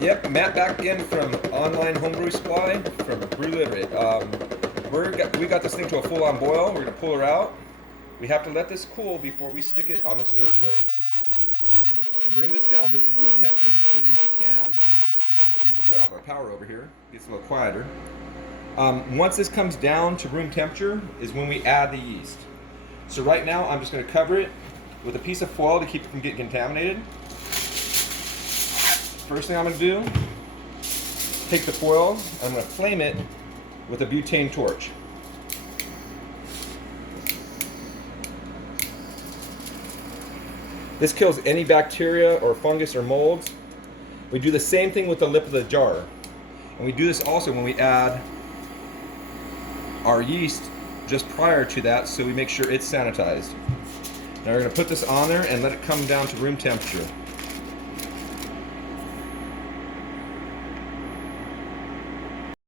Yep, Matt back again from Online Homebrew Supply from Brew Literate. We got this thing to a full-on boil. We're gonna pull her out. We have to let this cool before we stick it on the stir plate. Bring this down to room temperature as quick as we can. We'll shut off our power over here. Gets a little quieter. Once this comes down to room temperature is when we add the yeast. So right now I'm just gonna cover it with a piece of foil to keep it from getting contaminated. First thing I'm going to do, take the foil, and I'm going to flame it with a butane torch. This kills any bacteria or fungus or molds. We do the same thing with the lip of the jar. And we do this also when we add our yeast just prior to that, so we make sure it's sanitized. Now we're going to put this on there and let it come down to room temperature.